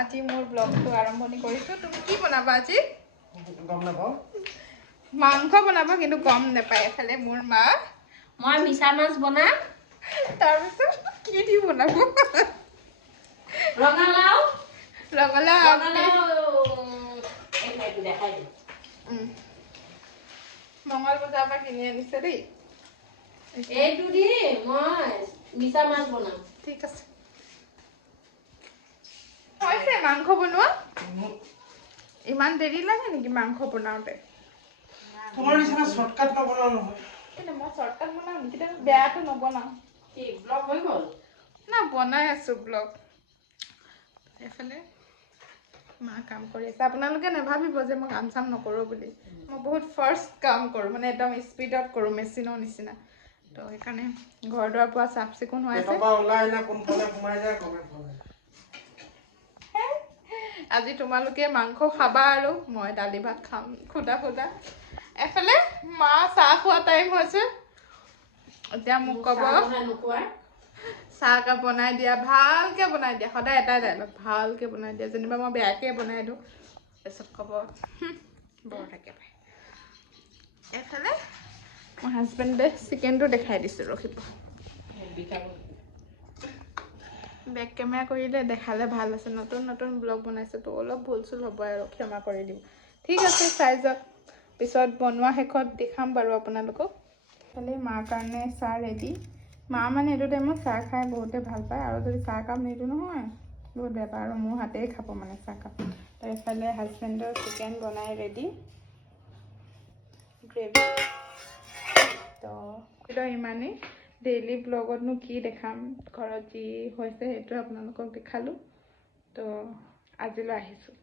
আজি মোৰ ব্লগটো আৰম্ভণি কৰিছোঁ। তুমি কি বনাবা আজি? গম নাপাওঁ। মাংস বনাবা কিন্তু গম নাপায় এফালে মোৰ মা। মই মিছা মাছ বনাম। তাৰপিছত কি দি বনাব? ৰঙালাও ৰঙালাও দেখাই দিম। মঙল বজাৰৰ পৰা কিনি আনিছে দেই। এইটো দি মই মিছা মাছ বনাম। ঠিক আছে। হৈছে মাংস বনোৱা? ইমান দেৰি লাগে নেকি মাংস বনাওঁতে? তোমাৰ নিচিনা শৰ্টকাট নবনাও নহয়। কিন্তু মই শৰ্টকাট বনাওঁ নেকি? বেয়াটো নবনাওঁ। কি ব্লগ হৈ গ'ল? না বনাই আছোঁ ব্লগ। এইফালে মা কাম কৰি আছে। আপোনালোকে নাভাবিব যে মই কাম চাম নকৰোঁ বুলি। মই বহুত ফাৰ্ষ্ট কাম কৰোঁ, মানে একদম স্পীডত কৰোঁ মেচিনৰ নিচিনা। তো সেইকাৰণে ঘৰ দুৱাৰ পৰা চাফ চিকুণ হৈ আছে। পেটৰ পৰা ওলাই না কোনফালে সোমাই যায় গমে পোৱা নাই। আজি তোমালোকে মাংস খাবা আৰু মই দালি ভাত খাম খুদা খুদা। এফালে মা চাহ খোৱা টাইম হৈছে। এতিয়া মোক ক'ব চাহ কাপ বনাই দিয়া, ভালকৈ বনাই দিয়া। সদায় এটাই ডাইলগ, ভালকৈ বনাই দিয়া। যেনিবা মই বেয়াকৈ বনাই দিওঁ, তাৰপিছত ক'ব বৰ থাকে পাই। এফালে মোৰ হাজবেণ্ডে চিকেনটো দেখাই দিছোঁ, ৰখিব। বেক কেমেৰা কৰিলে দেখালে ভাল আছে। নতুন নতুন ব্লগ বনাইছোঁ তো অলপ ভুল চুল হ'ব আৰু ক্ষমা কৰি দিব। ঠিক আছে, চাই যাওক। পিছত বনোৱা শেষত দেখাম বাৰু আপোনালোকক। খালি মাৰ কাৰণে চাহ ৰেডি। মা মানে এইটো টাইমত চাহ খাই বহুতে ভাল পায়, আৰু যদি চাহ কাপ নিদিওঁ নহয় বহুত বেয়া পায়, আৰু মোৰ হাতেই খাব মানে চাহকাপ। তো এইফালে হাজবেণ্ডৰ চিকেন বনাই ৰেডি, গ্ৰেভি। তো ইমানেই। ডেইলি ব্লগতনো কি দেখাম, ঘৰত যি হৈছে সেইটোৱে আপোনালোকক দেখালোঁ। তো আজিলৈ আহিছোঁ।